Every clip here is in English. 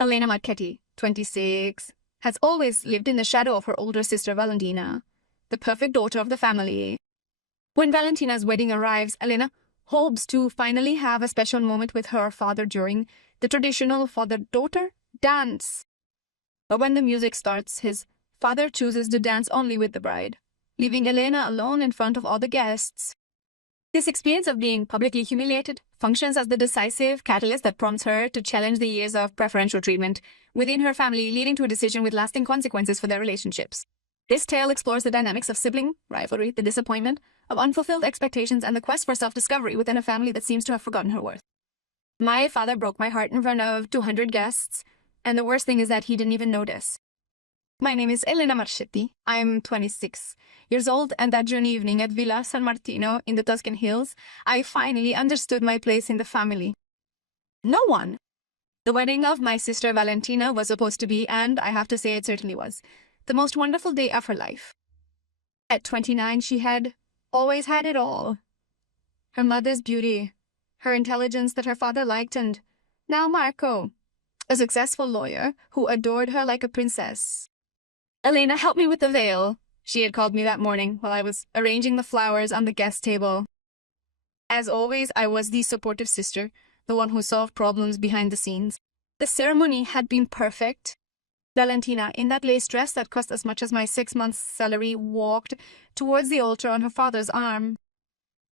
Elena Marchetti, 26, has always lived in the shadow of her older sister Valentina, the perfect daughter of the family. When Valentina's wedding arrives, Elena hopes to finally have a special moment with her father during the traditional father-daughter dance. But when the music starts, his father chooses to dance only with the bride, leaving Elena alone in front of all the guests. This experience of being publicly humiliated functions as the decisive catalyst that prompts her to challenge the years of preferential treatment within her family, leading to a decision with lasting consequences for their relationships. This tale explores the dynamics of sibling rivalry, the disappointment of unfulfilled expectations, and the quest for self-discovery within a family that seems to have forgotten her worth. My father broke my heart in front of 200 guests, and the worst thing is that he didn't even notice. My name is Elena Marchetti. I'm 26 years old, and that June evening at Villa San Martino in the Tuscan hills, I finally understood my place in the family. No one. The wedding of my sister Valentina was supposed to be, and I have to say it certainly was, the most wonderful day of her life. At 29, she had always had it all. Her mother's beauty, her intelligence that her father liked, and now Marco, a successful lawyer who adored her like a princess. Elena, help me with the veil, she had called me that morning while I was arranging the flowers on the guest table. As always, I was the supportive sister, the one who solved problems behind the scenes. The ceremony had been perfect. Valentina, in that lace dress that cost as much as my 6 months' salary, walked towards the altar on her father's arm.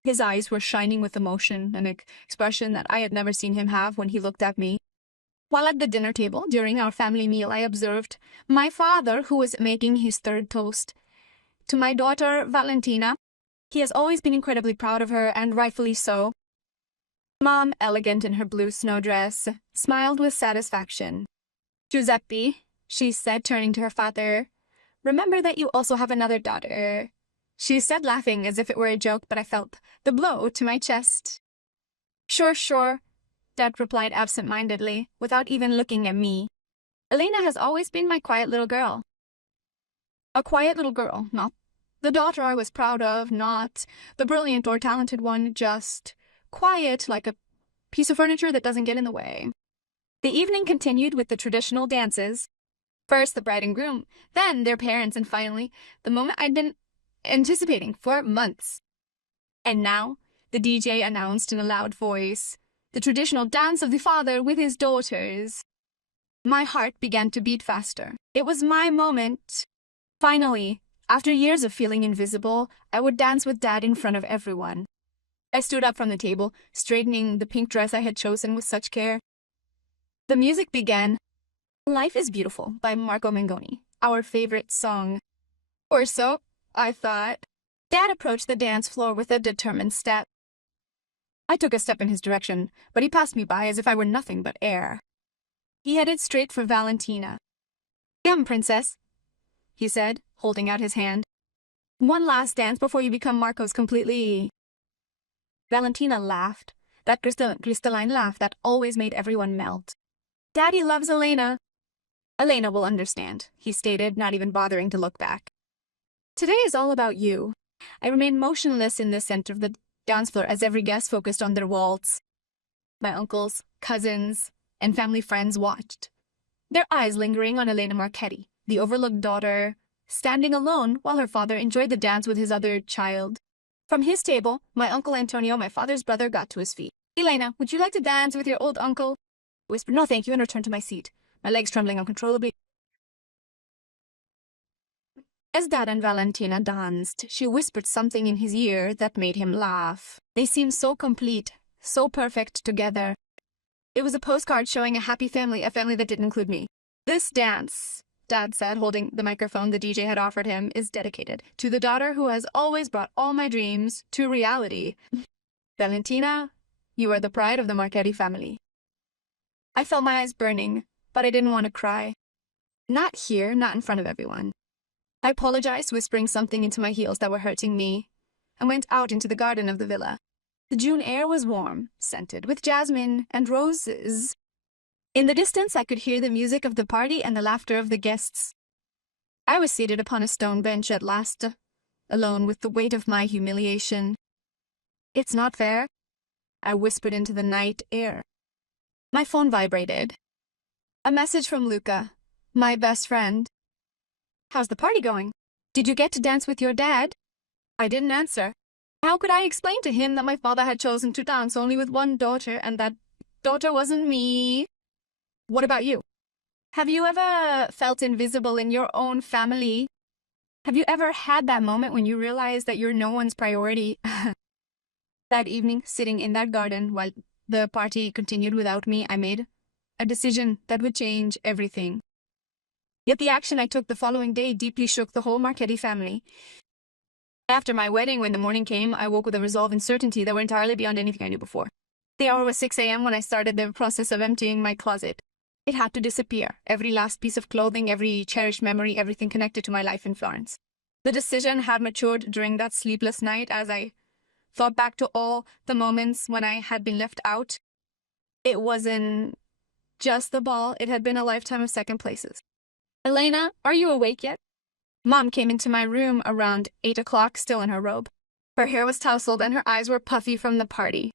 His eyes were shining with emotion, an expression that I had never seen him have when he looked at me. While at the dinner table, during our family meal, I observed my father, who was making his third toast to my daughter, Valentina. He has always been incredibly proud of her, and rightfully so. Mom, elegant in her blue snow dress, smiled with satisfaction. Giuseppe, she said, turning to her father, remember that you also have another daughter. She said, laughing as if it were a joke, but I felt the blow to my chest. Sure, Dad replied absent-mindedly, without even looking at me. Elena has always been my quiet little girl. A quiet little girl, not the daughter I was proud of, not the brilliant or talented one, just quiet like a piece of furniture that doesn't get in the way. The evening continued with the traditional dances. First the bride and groom, then their parents, and finally the moment I'd been anticipating for months. And now the DJ announced in a loud voice the traditional dance of the father with his daughters. My heart began to beat faster. It was my moment. Finally, after years of feeling invisible, I would dance with Dad in front of everyone. I stood up from the table, straightening the pink dress I had chosen with such care. The music began. Life is Beautiful by Marco Mengoni, our favorite song. Or so, I thought. Dad approached the dance floor with a determined step. I took a step in his direction, but he passed me by as if I were nothing but air. He headed straight for Valentina. Come, princess, he said, holding out his hand. One last dance before you become Marco's completely. Valentina laughed, that crystalline laugh that always made everyone melt. Daddy loves Elena. Elena will understand, he stated, not even bothering to look back. Today is all about you. I remained motionless in the center of the dance floor as every guest focused on their waltz. My uncles, cousins, and family friends watched, their eyes lingering on Elena Marchetti, the overlooked daughter, standing alone while her father enjoyed the dance with his other child. From his table, my uncle Antonio, my father's brother, got to his feet. Elena, would you like to dance with your old uncle? I whispered, no thank you, and returned to my seat, my legs trembling uncontrollably. As Dad and Valentina danced, she whispered something in his ear that made him laugh. They seemed so complete, so perfect together. It was a postcard showing a happy family, a family that didn't include me. This dance, Dad said, holding the microphone the DJ had offered him, is dedicated to the daughter who has always brought all my dreams to reality. Valentina, you are the pride of the Marchetti family. I felt my eyes burning, but I didn't want to cry. Not here, not in front of everyone. I apologized, whispering something into my heels that were hurting me, and went out into the garden of the villa. The June air was warm, scented with jasmine and roses. In the distance, I could hear the music of the party and the laughter of the guests. I was seated upon a stone bench at last, alone with the weight of my humiliation. It's not fair, I whispered into the night air. My phone vibrated. A message from Luca, my best friend. How's the party going? Did you get to dance with your dad? I didn't answer. How could I explain to him that my father had chosen to dance only with one daughter and that daughter wasn't me? What about you? Have you ever felt invisible in your own family? Have you ever had that moment when you realize that you're no one's priority? That evening, sitting in that garden while the party continued without me, I made a decision that would change everything. Yet the action I took the following day deeply shook the whole Marchetti family. After my wedding, when the morning came, I woke with a resolve and certainty that were entirely beyond anything I knew before. The hour was 6 a.m. when I started the process of emptying my closet. It had to disappear. Every last piece of clothing, every cherished memory, everything connected to my life in Florence. The decision had matured during that sleepless night as I thought back to all the moments when I had been left out. It wasn't just the ball, it had been a lifetime of second places. Elena, are you awake yet? Mom came into my room around 8 o'clock, still in her robe. Her hair was tousled and her eyes were puffy from the party.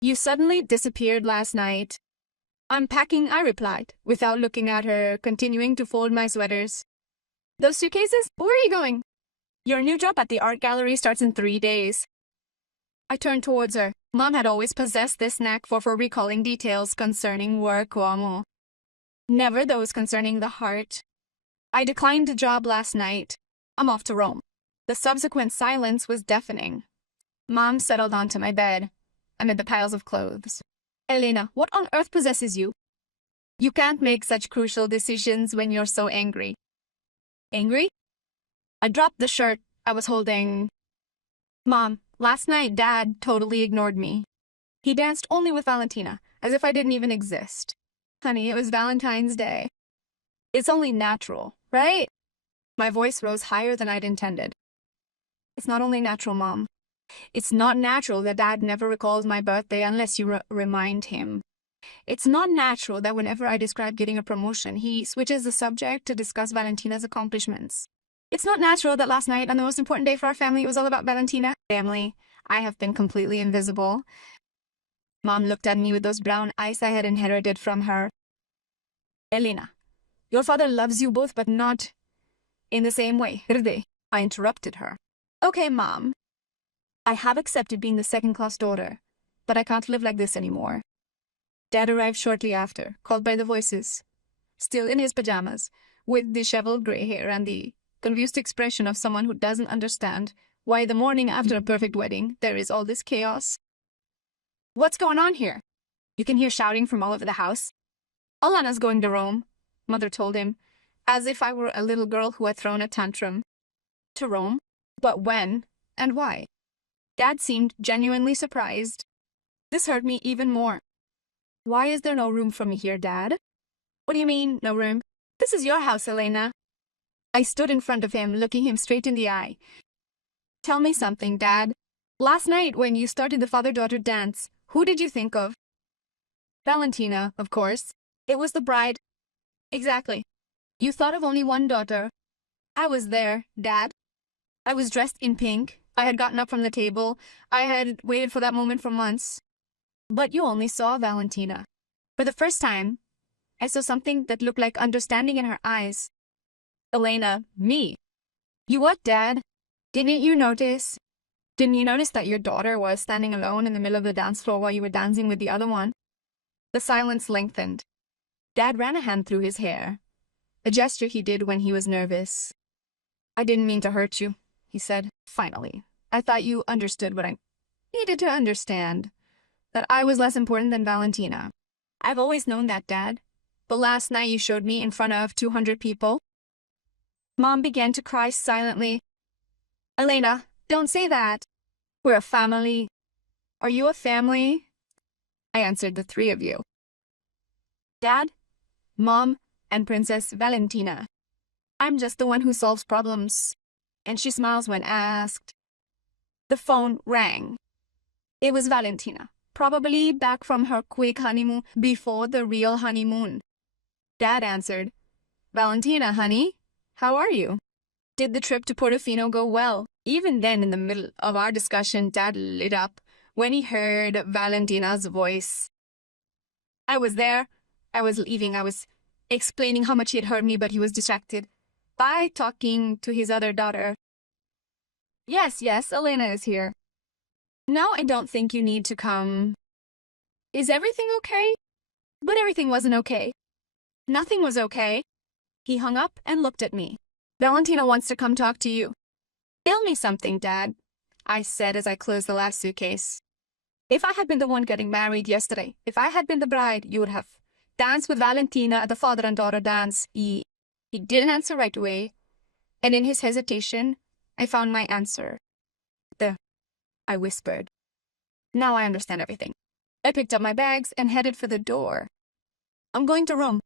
You suddenly disappeared last night. I'm packing, I replied, without looking at her, continuing to fold my sweaters. Those suitcases? Where are you going? Your new job at the art gallery starts in 3 days. I turned towards her. Mom had always possessed this knack for recalling details concerning work, uomo. Never those concerning the heart. I declined the job last night. I'm off to Rome. The subsequent silence was deafening. Mom settled onto my bed, amid the piles of clothes. Elena, what on earth possesses you? You can't make such crucial decisions when you're so angry. Angry? I dropped the shirt I was holding. Mom, last night Dad totally ignored me. He danced only with Valentina, as if I didn't even exist. Honey, it was Valentine's Day. It's only natural, right? My voice rose higher than I'd intended. It's not only natural, Mom. It's not natural that Dad never recalls my birthday unless you remind him. It's not natural that whenever I describe getting a promotion, he switches the subject to discuss Valentina's accomplishments. It's not natural that last night, on the most important day for our family, it was all about Valentina. Family, I have been completely invisible. Mom looked at me with those brown eyes I had inherited from her. Elena, your father loves you both, but not in the same way. I interrupted her. Okay, Mom. I have accepted being the second-class daughter, but I can't live like this anymore. Dad arrived shortly after, called by the voices. Still in his pajamas, with disheveled gray hair and the confused expression of someone who doesn't understand why the morning after a perfect wedding there is all this chaos. What's going on here? You can hear shouting from all over the house. Alana's going to Rome, Mother told him, as if I were a little girl who had thrown a tantrum. To Rome? But when and why? Dad seemed genuinely surprised. This hurt me even more. Why is there no room for me here, Dad? What do you mean, no room? This is your house, Elena. I stood in front of him, looking him straight in the eye. Tell me something, Dad. Last night, when you started the father-daughter dance, who did you think of? Valentina, of course. It was the bride. Exactly. You thought of only one daughter. I was there, Dad. I was dressed in pink. I had gotten up from the table. I had waited for that moment for months. But you only saw Valentina. For the first time, I saw something that looked like understanding in her eyes. Elena, me. You what, Dad? Didn't you notice? Didn't you notice that your daughter was standing alone in the middle of the dance floor while you were dancing with the other one? The silence lengthened. Dad ran a hand through his hair, a gesture he did when he was nervous. I didn't mean to hurt you, he said, finally. I thought you understood what I needed to understand. That I was less important than Valentina. I've always known that, Dad. But last night you showed me in front of 200 people. Mom began to cry silently. Elena, don't say that. We're a family. Are you a family? I answered the three of you. Dad, Mom, and Princess Valentina. I'm just the one who solves problems. And she smiles when asked. The phone rang. It was Valentina, probably back from her quick honeymoon before the real honeymoon. Dad answered, Valentina, honey, how are you? Did the trip to Portofino go well? Even then, in the middle of our discussion, Dad lit up when he heard Valentina's voice. I was there. I was leaving. I was explaining how much he had hurt me, but he was distracted by talking to his other daughter. Yes, Elena is here. No, I don't think you need to come. Is everything okay? But everything wasn't okay. Nothing was okay. He hung up and looked at me. Valentina wants to come talk to you. Tell me something, Dad, I said as I closed the last suitcase. If I had been the one getting married yesterday, if I had been the bride, you would have danced with Valentina at the father and daughter dance. He didn't answer right away, and in his hesitation, I found my answer. I whispered. Now I understand everything. I picked up my bags and headed for the door. I'm going to Rome.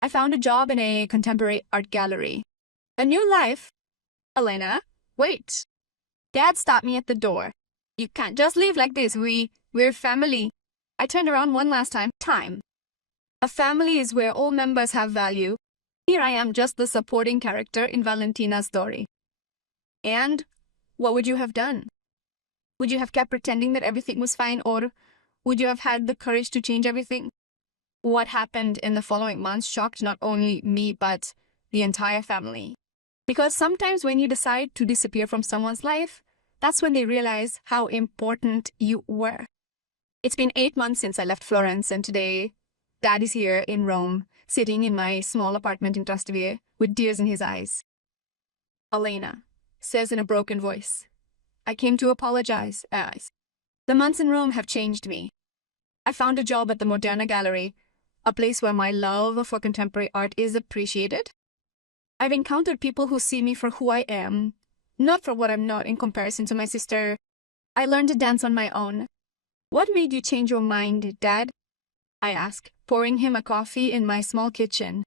I found a job in a contemporary art gallery. A new life. Elena, wait. Dad stopped me at the door. You can't just leave like this. We're family. I turned around one last time. A family is where all members have value. Here I am, just the supporting character in Valentina's story. And what would you have done? Would you have kept pretending that everything was fine, or would you have had the courage to change everything? What happened in the following months shocked not only me, but the entire family. Because sometimes when you decide to disappear from someone's life, that's when they realize how important you were. It's been 8 months since I left Florence, and today, Dad is here in Rome, sitting in my small apartment in Trastevere, with tears in his eyes. Elena says in a broken voice, I came to apologize. The months in Rome have changed me. I found a job at the Moderna Gallery, a place where my love for contemporary art is appreciated. I've encountered people who see me for who I am, not for what I'm not in comparison to my sister. I learned to dance on my own. What made you change your mind, Dad? I asked, pouring him a coffee in my small kitchen.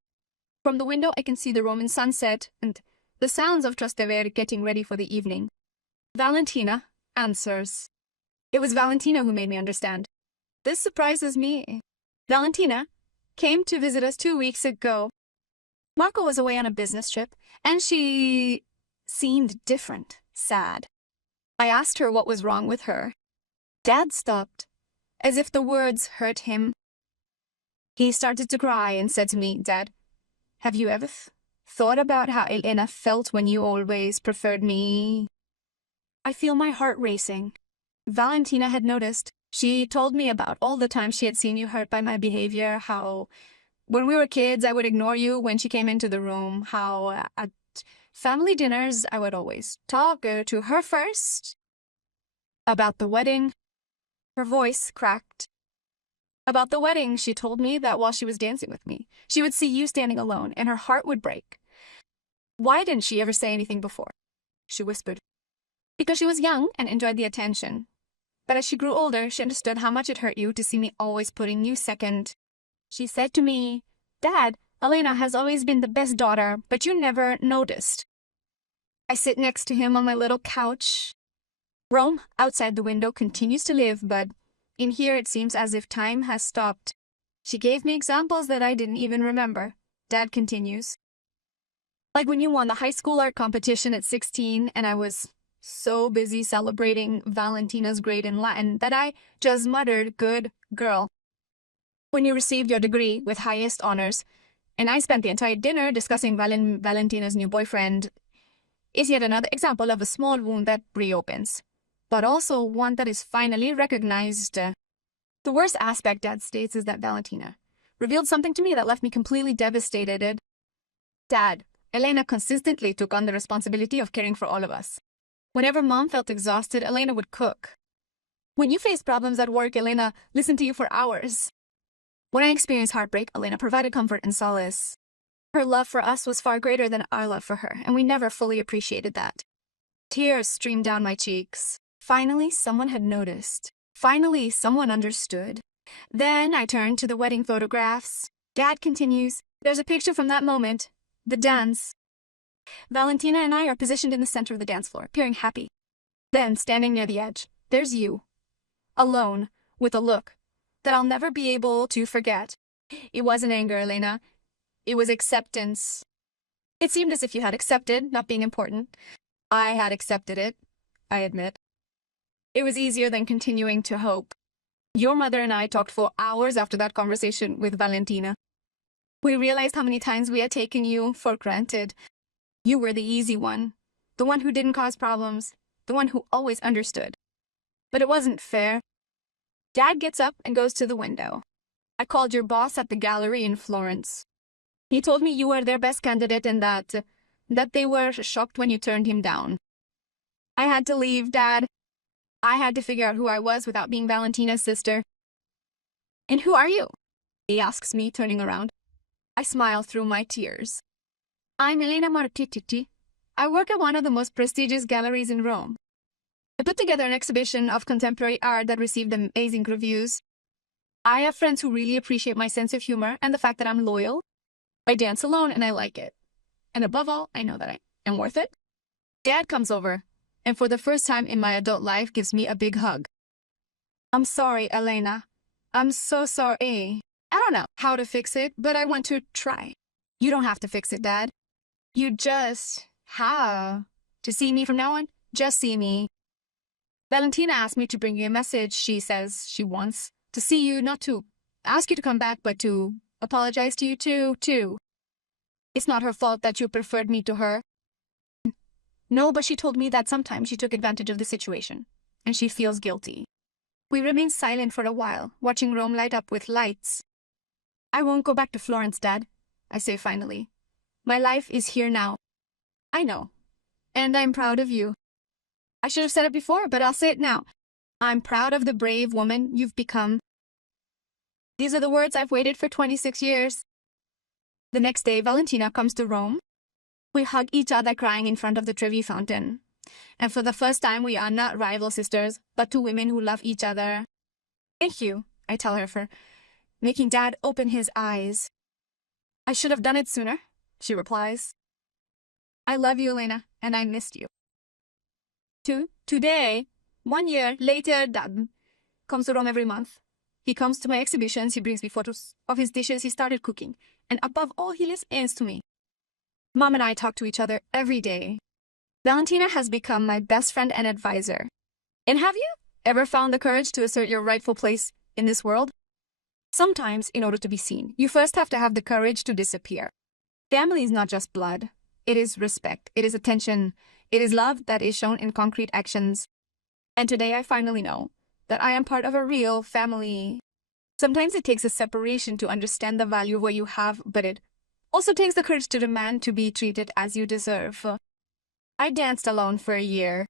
From the window I can see the Roman sunset and the sounds of Trastevere getting ready for the evening. Valentina answers. It was Valentina who made me understand. This surprises me. Valentina came to visit us 2 weeks ago. Marco was away on a business trip, and she seemed different, sad. I asked her what was wrong with her. Dad stopped, as if the words hurt him. He started to cry and said to me, Dad, have you ever thought about how Elena felt when you always preferred me? I feel my heart racing. Valentina had noticed. She told me about all the times she had seen you hurt by my behavior, how when we were kids I would ignore you when she came into the room, how at family dinners I would always talk to her first. About the wedding. Her voice cracked. About the wedding, she told me that while she was dancing with me, she would see you standing alone and her heart would break. Why didn't she ever say anything before? She whispered. Because she was young and enjoyed the attention. But as she grew older, she understood how much it hurt you to see me always putting you second. She said to me, Dad, Elena has always been the best daughter, but you never noticed. I sit next to him on my little couch. Rome, outside the window, continues to live, but in here it seems as if time has stopped. She gave me examples that I didn't even remember. Dad continues. Like when you won the high school art competition at 16, and I was so busy celebrating Valentina's grade in Latin that I just muttered, good girl. When you received your degree with highest honors, and I spent the entire dinner discussing Valentina's new boyfriend, is yet another example of a small wound that reopens, but also one that is finally recognized. The worst aspect, Dad states, is that Valentina revealed something to me that left me completely devastated. Dad, Elena consistently took on the responsibility of caring for all of us. Whenever Mom felt exhausted, Elena would cook. When you faced problems at work, Elena listened to you for hours. When I experienced heartbreak, Elena provided comfort and solace. Her love for us was far greater than our love for her, and we never fully appreciated that. Tears streamed down my cheeks. Finally, someone had noticed. Finally, someone understood. Then I turned to the wedding photographs. Dad continues, there's a picture from that moment, the dance. Valentina and I are positioned in the center of the dance floor, appearing happy. Then, standing near the edge, there's you. Alone, with a look that I'll never be able to forget. It wasn't anger, Elena. It was acceptance. It seemed as if you had accepted not being important. I had accepted it, I admit. It was easier than continuing to hope. Your mother and I talked for hours after that conversation with Valentina. We realized how many times we had taken you for granted. You were the easy one, the one who didn't cause problems, the one who always understood. But it wasn't fair. Dad gets up and goes to the window. I called your boss at the gallery in Florence. He told me you were their best candidate and that they were shocked when you turned him down. I had to leave, Dad. I had to figure out who I was without being Valentina's sister. And who are you? He asks me, turning around. I smile through my tears. I'm Elena Martititi. I work at one of the most prestigious galleries in Rome. I put together an exhibition of contemporary art that received amazing reviews. I have friends who really appreciate my sense of humor and the fact that I'm loyal. I dance alone and I like it. And above all, I know that I am worth it. Dad comes over, and for the first time in my adult life gives me a big hug. I'm sorry, Elena. I'm so sorry. I don't know how to fix it, but I want to try. You don't have to fix it, Dad. You just have to see me from now on. Just see me. Valentina asked me to bring you a message. She says she wants to see you, not to ask you to come back, but to apologize to you too. It's not her fault that you preferred me to her. No, but she told me that sometimes she took advantage of the situation, and she feels guilty. We remain silent for a while, watching Rome light up with lights. I won't go back to Florence, Dad, I say finally. My life is here now. I know, and I'm proud of you. I should have said it before, but I'll say it now. I'm proud of the brave woman you've become. These are the words I've waited for 26 years. The next day, Valentina comes to Rome. We hug each other crying in front of the Trevi fountain. And for the first time, we are not rival sisters, but two women who love each other. Thank you, I tell her, for making Dad open his eyes. I should have done it sooner, she replies. I love you, Elena, and I missed you. Today, 1 year later, Dad comes to Rome every month. He comes to my exhibitions, he brings me photos of his dishes he started cooking, and above all, he listens to me. Mom and I talk to each other every day. Valentina has become my best friend and advisor. And have you ever found the courage to assert your rightful place in this world? Sometimes, in order to be seen, you first have to have the courage to disappear. Family is not just blood. It is respect. It is attention. It is love that is shown in concrete actions. And today I finally know that I am part of a real family. Sometimes it takes a separation to understand the value of what you have, but it also takes the courage to demand to be treated as you deserve. I danced alone for a year.